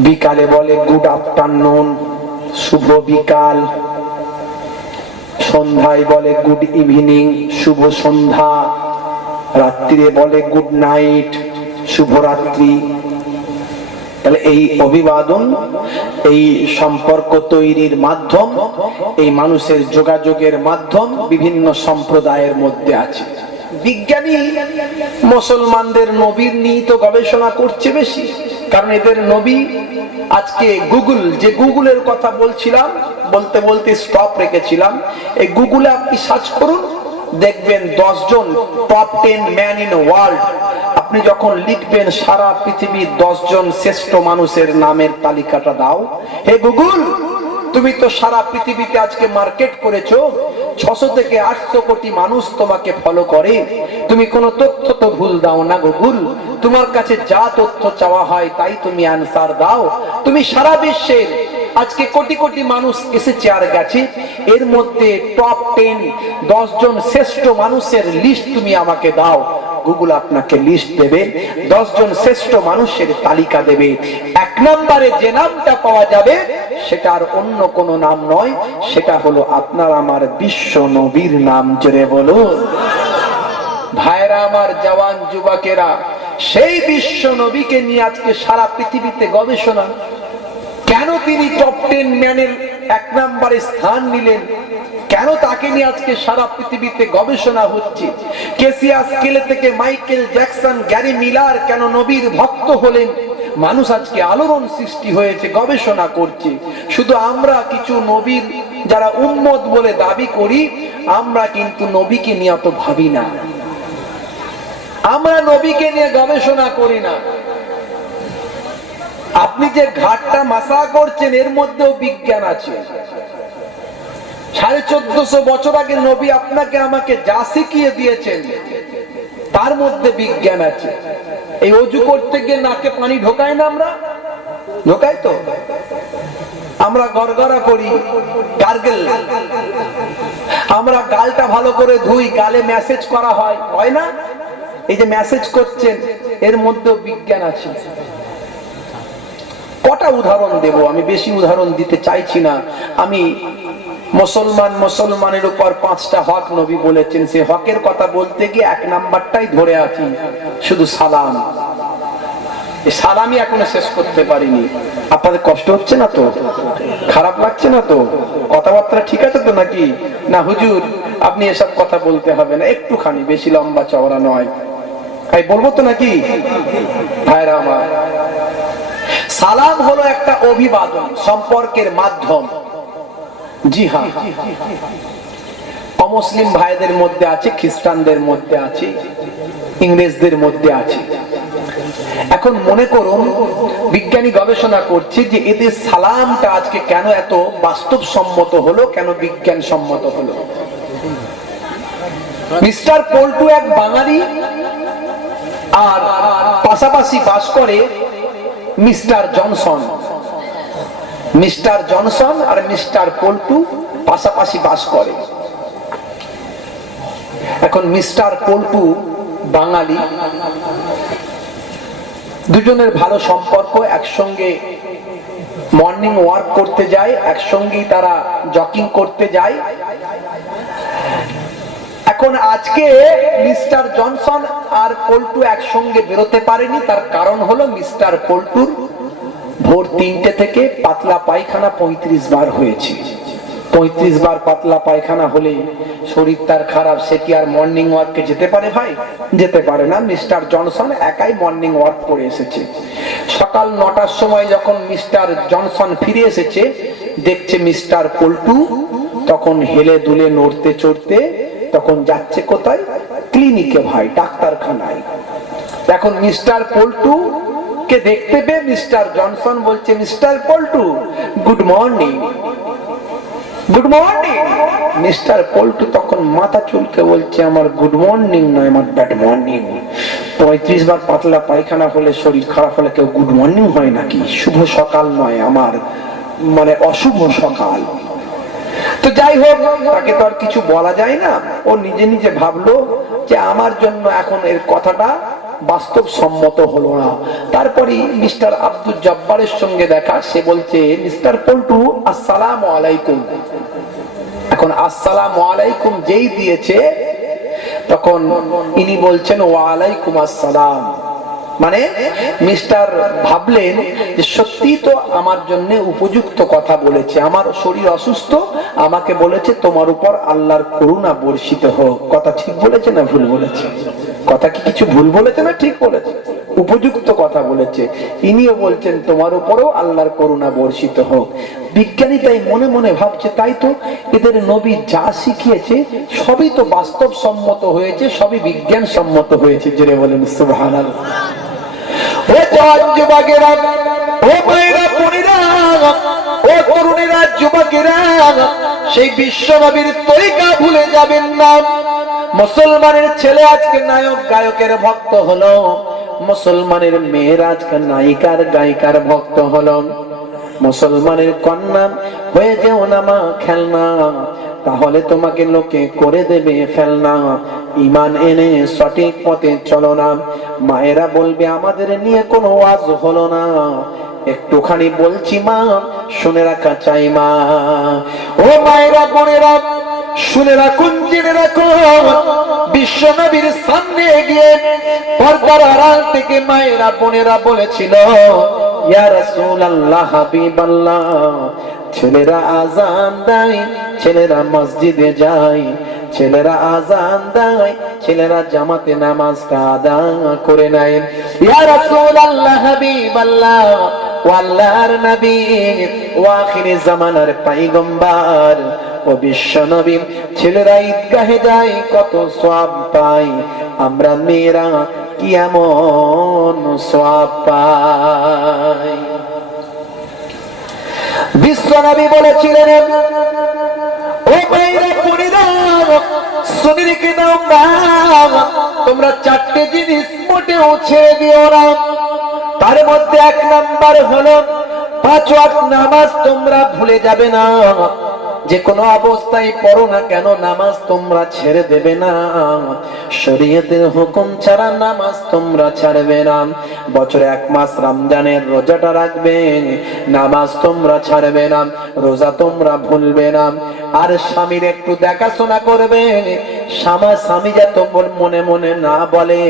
বিকালে বলে গুড আফটারনুন, শুভ বিকাল। সন্ধ্যায় বলে গুড ইভিনিং, শুভ সন্ধ্যা। রাত্রিরে বলে গুড নাইট, শুভ রাত্রি। তাহলে এই অভিবাদন, এই সম্পর্ক তৈরির মাধ্যম, এই মানুষের যোগাযোগের মাধ্যম বিভিন্ন সম্প্রদায়ের মধ্যে আছে। বিজ্ঞানী মুসলমানদের নবীর নিয়ে তো গবেষণা করছে বেশি, কারণ এদের নবী আজকে গুগল, যে গুগলের কথা বলছিলাম, বলতে বলতে স্টপ রেখেছিলাম, এই গুগলে আপনি সার্চ করুন, দেখবেন 10 জন টপ 10 ম্যান ইন ওয়ার্ল্ড। আপনি যখন লিখবেন সারা পৃথিবীর 10 জন শ্রেষ্ঠ মানুষের নামের তালিকাটা দাও। হে গুগল, তুমি তো সারা পৃথিবীতে আজকে মার্কেট করেছো, 600 থেকে 800 কোটি মানুষ তোমাকে ফলো করে, তুমি কোনো তথ্য তো ভুল দাও না গুগল। তোমার কাছে যা তথ্য চাওয়া হয় তাই তুমি অ্যানসার দাও। তুমি সারা বিশ্বের আজকে কোটি কোটি মানুষ এসেছে আর গেছে, এর মধ্যে টপ 10 জন শ্রেষ্ঠ মানুষের লিস্ট তুমি আমাকে দাও। গুগল আপনাকে লিস্ট দেবে, 10 জন শ্রেষ্ঠ মানুষের তালিকা দেবে। 1 নম্বরে যে নামটা পাওয়া যাবে সেটা আর অন্য কোন নাম নয়, সেটা হলো আপনার আমার বিশ্ব নবীর নাম। জোরে বলুন ভাইরা আমার, জওয়ান যুবকেরা, সেই বিশ্ব নবীকে নিয়ে আজকে সারা পৃথিবীতে গবেষণা। কেন তিনি টপ 10 ম্যানের 1 নম্বরে স্থান নিলেন? কেন তাকে নিয়ে আজকে সারা পৃথিবীতে গবেষণা হচ্ছে? কেসিয়াস কেলে থেকে মাইকেল জ্যাকসন, গ্যারি মিলার কেন নবীর ভক্ত হলেন? মানুষ আজকে আলোড়ন সৃষ্টি হয়েছে, গবেষণা করছে। শুধু আমরা কিছু নবীর যারা উম্মত বলে দাবি করি, আমরা কিন্তু নবীকে নিয়ে অত ভাবি না, আমরা নবীকে নিয়ে গবেষণা করি না। আপনি যে ঘাটটা মাসা করছেন এর মধ্যেও বিজ্ঞান আছে। 1450 বছর আগে নবী আপনাকে আমাকে যা শিখিয়ে দিয়েছেন তার মধ্যে বিজ্ঞান আছে। এই অজু করতে গিয়ে নাকে পানি ঢোকায় না, আমরা ঢোকাই তো? আমরা গড়গড়া করি, গার্গেল, আমরা গালটা ভালো করে ধুই, গালে মেসেজ করা হয়, হয় না? এই যে মেসেজ করছেন এর মধ্যেও বিজ্ঞান আছে। কটা উদাহরণ দেব, আমি বেশি উদাহরণ দিতে চাইছি না। আমি মুসলমানের উপর 5টা হক নবী বলেছেন, সে হকের কথা বলতে গিয়ে 1 নাম্বারটাই ধরে আছি, শুধু সালাম। এই সালামই এখনো শেষ করতে পারিনি। আপনাদের কষ্ট হচ্ছে না তো? খারাপ লাগছে না তো? কথাবার্তা ঠিক আছে তো নাকি? না হুজুর আপনি এসব কথা বলতে হবে না, একটুখানি, বেশি লম্বা চওড়া নয়, তাই বলবো তো নাকি? ভাইরা আমার, সালাম হলো একটা অভিবাদন, সম্পর্কের মাধ্যম। জি হ্যাঁ, অমুসলিম ভাইদের মধ্যে আছে, খ্রিস্টানদের মধ্যে আছে, ইংরেজদের মধ্যে আছে। এখন মনে করুন বিজ্ঞানী গবেষণা করছে যে এদের সালামটা আজকে কেন এত বাস্তবসম্মত হলো, কেন বিজ্ঞান সম্মত হলো। মিস্টার পল্টু এক বাঙালি, আর পাশাপাশি বাস করে মিস্টার জনসন। মিস্টার জনসন আর মিস্টার পল্টু পাশাপাশি বাস করে। এখন মিস্টার পল্টু বাঙালি, দুজনের ভালো সম্পর্ক, একসঙ্গে মর্নিং ওয়াক করতে যায়, একসঙ্গেই তারা জগিং করতে যায়। এখন আজকে মিস্টার জনসন আর পল্টু একসঙ্গে বেরোতে পারেনি, তার কারণ হলো মিস্টার পল্টুর ভোর 3টে থেকে পাতলা পায়খানা 35 বার হয়েছে। 35 বার পাতলা পায়খানা হলে শরীর তার খারাপ, সে কি আর মর্নিং ওয়ার্কে যেতে পারে? ভাই যেতে পারে না। মিস্টার জনসন একাই মর্নিং ওয়ার্ক করে এসেছে। সকাল 9টার সময় যখন মিস্টার জনসন ফিরে এসেছে, দেখছে মিস্টার পল্টু তখন হেলে দুলে নড়তে চড়তে তখন যাচ্ছে কোথায়? ক্লিনিকে ভাই, ডাক্তারখানায়। এখন মিস্টার পল্টু কে দেখতে পেয়ে মিস্টার জনসন বলছে, mister Paltu good morning. Good morning. Mister Paltu তখন মাথা চুলকে বলছে, আমার গুড মর্নিং নয়, আমার ব্যাড মর্নিং। 35 বার পাতলা পায়খানা হলে, শরীর খারাপ হলে কেউ গুড মর্নিং হয় নাকি? শুভ সকাল নয়, আমার মানে অশুভ সকাল। তো যাই হোক, তাকে তো আর কিছু বলা যায় না। ও নিজে নিজে ভাবলো যে আমার জন্য এখন এর কথাটা বাস্তবসম্মত হলো না। তারপরে মিস্টার আব্দুল জব্বারের সঙ্গে দেখা, সে বলছে, মিস্টার পল্টু আসসালামু আলাইকুম। এখন আসসালামু আলাইকুম যেই দিয়েছে, তখন ইনি বলছেন ওয়া আলাইকুম আসসালাম। মানে মিস্টার ভাবলেন যে সত্যি তো আমার জন্য উপযুক্ত কথা বলেছে, আমার শরীর অসুস্থ, আমাকে বলেছে তোমার উপর আল্লাহর করুণা বর্ষিত হোক। কথা ঠিক বলেছে না ভুল বলেছে? কথা কি কিছু ভুল বলেছে না ঠিক বলেছে? উপযুক্ত কথা বলেছে। ইনিও বলছেন তোমার উপরেও আল্লাহর করুণা বর্ষিত হোক। বিজ্ঞানী তাই মনে মনে ভাবছে, তাই তো, এদের নবী যা শিখিয়েছে সবই তো বাস্তবসম্মত হয়েছে, সবই বিজ্ঞান সম্মত হয়েছে। জোরে বলেন সুবহানাল্লাহ। ও যুবকেরা, ও মায়েরা, বোনেরা, ও তরুণেরা, যুবকেরা, সেই বিশ্ব নবীর তরিকা ভুলে যাবেন না। মুসলমানের ছেলে আজকে নায়ক গায়কের ভক্ত হলো, মুসলমানের মেয়েরা আজকে নায়িকার গায়িকার ভক্ত হলো। মুসলমানের কন্যা হয়ে যেও না মা খেলনা, তাহলে তোমাকে লোকে করে দেবে ফেলনা। ঈমান এনে সঠিক পথে চলো না, মায়েরা বলবে আমাদের নিয়ে কোনো ওয়াজ হলো না। একটুখানি বলছি মা, শুনে রাখা চাই মা। ও মায়েরা, বোনেরা, শুনে রাখুন, জেনে রাখুন, বিশ্ব নবীর সামনে গিয়ে পর্দার আড়াল থেকে মায়েরা বোনেরা বলেছিল, ইয়া রাসূলুল্লাহ, হাবিবাল্লাহ, ছেলেরা আযান দেয়, ছেলেরা মসজিদে যায়, ছেলেরা আযান দেয়, ছেলেরা জামাতে নামাজটা আদায় করে নেয়। ইয়া রাসূলুল্লাহ, হাবিবাল্লাহ, ও আল্লাহর নবী, ও আখিরি জামানার পয়গম্বর, ও বিশ্ব নবী, ছেলেরা ঈদগাহে যায়, কত সওয়াব পায়, আমরা মেয়েরা কি এমন সওয়াব পাই? বিশ্ব নবী বলেছিলেন, ও মেয়েরা, বোনেরা, শুনে রেখে দাও মা, তোমরা 4টে জিনিস মোটেও ছেড়ে দিও না। তার মধ্যে 1 নাম্বার হলো 5 ওয়াক্ত নামাজ তোমরা ভুলে যাবে না, যে কোনো অবস্থায় পড়ো না কেন নামাজ তোমরা ছেড়ে দেবে না। শরীয়তের হুকুম ছাড়া নামাজ তোমরা ছাড়বে না। বছরে 1 মাস রমজানের রোজাটা রাখবে, নামাজ তোমরা ছাড়বে না, রোজা তোমরা ভুলবে না। আর স্বামীর একটু দেখাশোনা করবে, স্বামী যাতে মনে মনে না বলে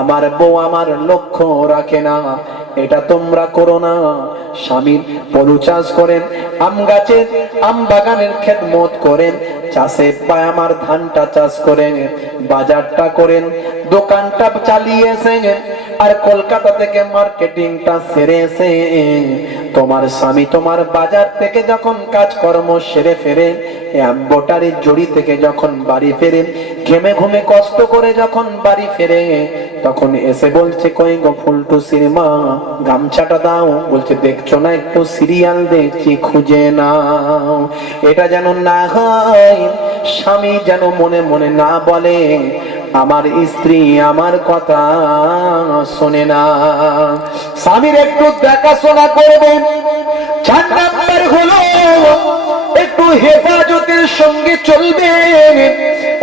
আমার বউ আমার লক্ষ্য রাখে না, এটা তোমরা করো না। স্বামীর পলু চাষ করেন, আম গাছের আম বাগানের খেদমত করেন, চাষে পায় আমার ধানটা চাষ করেন, বাজারটা করেন, দোকানটা চালিয়েছেন, আর কলকাতা থেকে মার্কেটিংটা সেরে এসে তোমার স্বামী তোমার বাজার থেকে যখন কাজকর্ম সেরে ফেরে, এম্বোটারির জড়ি থেকে যখন বাড়ি ফেরে, ঘেমে ঘুমে কষ্ট করে যখন বাড়ি ফেরে, তখন এসে বলছে কই গো ফুলটুসির মা গামছাটা দাও, বলছে দেখছো না একটু সিরিয়াল দেখছি খুঁজে নাও। এটা যেন না হয়, স্বামী যেন মনে মনে না বলে আমার স্ত্রী আমার কথা শোনে না। স্বামীর একটু দেখাশোনা করবেন। 4 নাম্বার হলো একটু হেফাজতের সঙ্গে চলবে।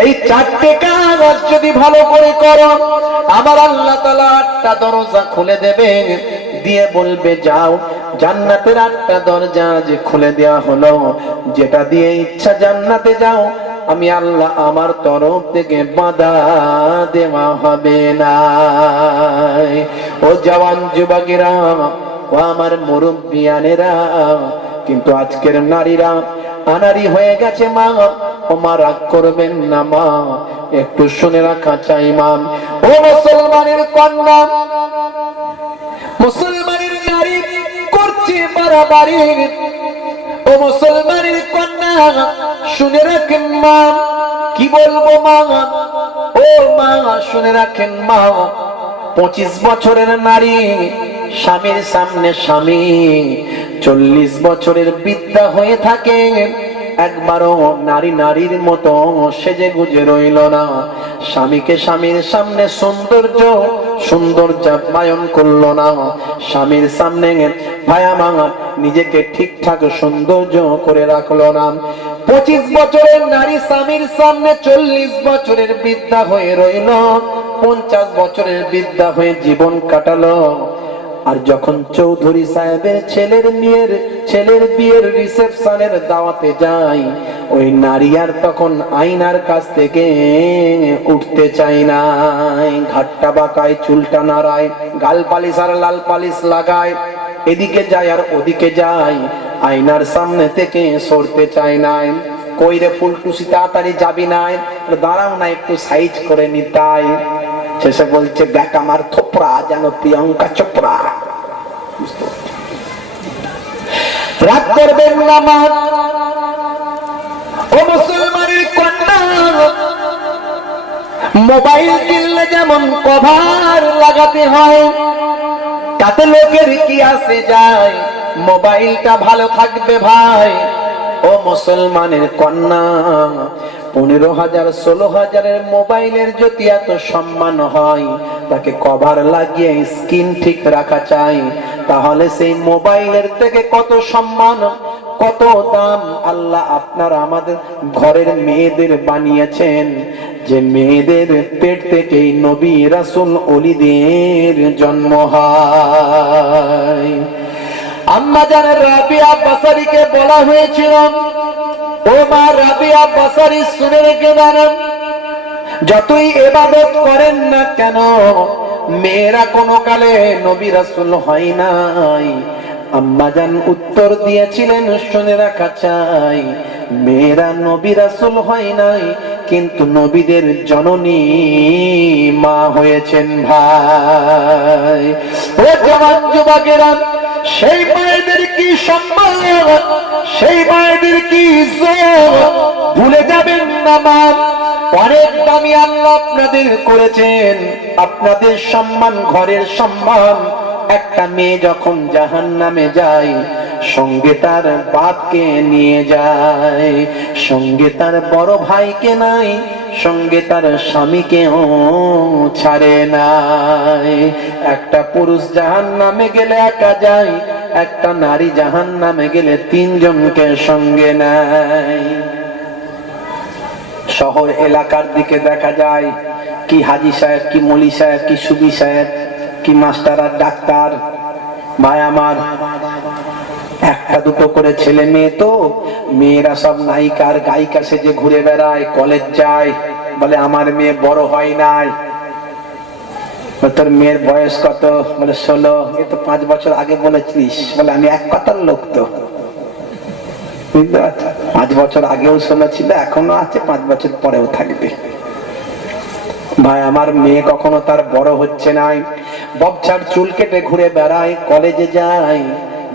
এই 4টে কাজ যদি ভালো করে করো, আমার আল্লাহ তাআলা 8টা দরজা খুলে দেবে, দিয়ে বলবে যাও। জান্নাতের 8টা দরজা যে খুলে দেওয়া হলো, যেটা দিয়ে ইচ্ছা জান্নাতে যাও, আমি আল্লাহ আমার তরফ থেকে বাধা দেওয়া হবে না। ও জওয়ান যুবকেরা, ও আমার মুরব্বিয়ানেরা, কিন্তু আজকের নারীরা আনারি হয়ে গেছে। মা ও মা রাগ করবেন না, মা একটু শুনে রাখা চাই। মা ও মুসলমানের কন্যা, মুসলমানের নারী করছে বাড়াবাড়ি। ও মুসলমানের কন্যা শুনে রাখেন মা, কি বলবো মা, ও মা শুনে রাখেন মা। 25 বছরের নারী স্বামীর সামনে স্বামী 40 বছরের বৃদ্ধা হয়ে থাকে, একবারও নারীর মতো সেজে গুজে রইল না। স্বামীকে স্বামীর সামনে সৌন্দর্যায়ন করলো না। স্বামীর সামনে ভায়া মাঙা নিজেকে ঠিকঠাক সৌন্দর্য করে রাখলো না। 25 বছরের নারী স্বামীর সামনে 40 বছরের বৃদ্ধা হয়ে রইল, 50 বছরের বৃদ্ধা হয়ে জীবন কাটালো। আর যখন চৌধুরী সাহেবের ছেলের বিয়ের রিসেপশনের দাওয়াতে যায়, ওই নারী আর তখন আয়নার কাছ থেকে উঠতে চায় না। ঘাটটা বাঁকায়, চুলটা নাড়ায়, গাল পালিশ আর লাল পালিশ লাগায়, এদিকে যায় আর ওদিকে যায়, আয়নার সামনে থেকে সরতে চায় না। কই রে ফুলটুসি তাড়াতাড়ি যাবি না, দাঁড়াও না একটু সাইজ করে নিতাই। শেষে বলছে দেখ আমার থোপড়া যেন প্রিয়াঙ্কা চোপড়া। রাগ করবেন না মা, ও মুসলমানের কন্যা, মোবাইল কিনলে যেমন কভার লাগাতে হয়, তাতে লোকের কি আসে যায়, মোবাইলটা ভালো থাকবে ভাই। ও মুসলমানের কন্যা, 15,000 16,000 মোবাইলের যদি এত সম্মান হয়, তাকে কভার লাগিয়ে স্ক্রিন ঠিক রাখা চাই, তাহলে সেই মোবাইলের থেকে কত সম্মান কত দাম আল্লাহ আপনারা আমাদের ঘরের মেয়েদের বানিয়েছেন, যে মেয়েদের পেট থেকেই নবী রাসূল ওলিদের জন্ম হয়। আম্মা জানের রাবিয়া বাসারীকে বলা হয়েছিল, ও মা রাবিয়া বাসারী শুনে রেখে জানেন, যতই ইবাদত করেন না কেন মেয়েরা কোনো কালে নবী রাসূল হয় নাই। আম্মা জান উত্তর দিয়েছিলেন, শুনে রাখা চাই, মেয়েরা নবী রাসূল হয় নাই, কিন্তু নবীদের জননী মা হয়েছেন ভাই। ও জওয়ান যুবকেরা, সেই মায়েদের কি সম্মান, সেই মায়েদের কি ইজ্জত ভুলে যাবেন না মা। অনেক দামি আল্লাহ আপনাদের করেছেন, আপনাদের সম্মান, ঘরের সম্মান। একটা মেয়ে যখন জাহান্নামে যায়, সঙ্গে তার বাপকে নিয়ে যায়, সঙ্গে তার বড় ভাইকে নাই, সঙ্গে তার স্বামীকেও ছাড়ে নাই। একটা পুরুষ জাহান্নামে গেলে একা যায়, একটা নারী জাহান্নামে গেলে 3 জনকে সঙ্গে নেয়। শহর এলাকার দিকে দেখা যায় কি হাজি সাহেব, কি মলি সাহেব, কি সুবি সাহেব, কি মাস্টার আর ডাক্তার। ভাই আমার, একটা দুটো করে ছেলে মেয়ে, তো মেয়েরা সব নায়িকার গায়িকা সেজে ঘুরে বেড়ায়, কলেজ যায়, বলে আমার মেয়ে বড় হয় নাই। তোর মেয়ের বয়স কত? বলে 16। এ তো 5 বছর আগে বলেছিস। বলে আমি এক কথার লোক তো, বুঝতে পারছ? 5 বছর আগেও শুনেছিল, এখনো আছে, 5 বছর পরেও থাকবে। ভাই আমার, মেয়ে কখনো তার বড় হচ্ছে নাই। ববছাড় চুল কেটে ঘুরে বেড়ায়, কলেজে যায়,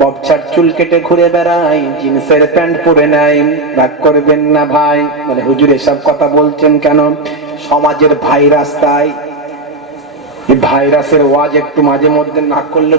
ববছাড় চুল কেটে ঘুরে বেড়ায়, জিন্সের প্যান্ট পরে নাই। রাগ করবেন না ভাই। বলে হুজুর এসব কথা বলছেন কেন? সমাজের ভাইরাস, তাই। এই ভাইরাসের ওয়াজ একটু মাঝে মধ্যে না করলে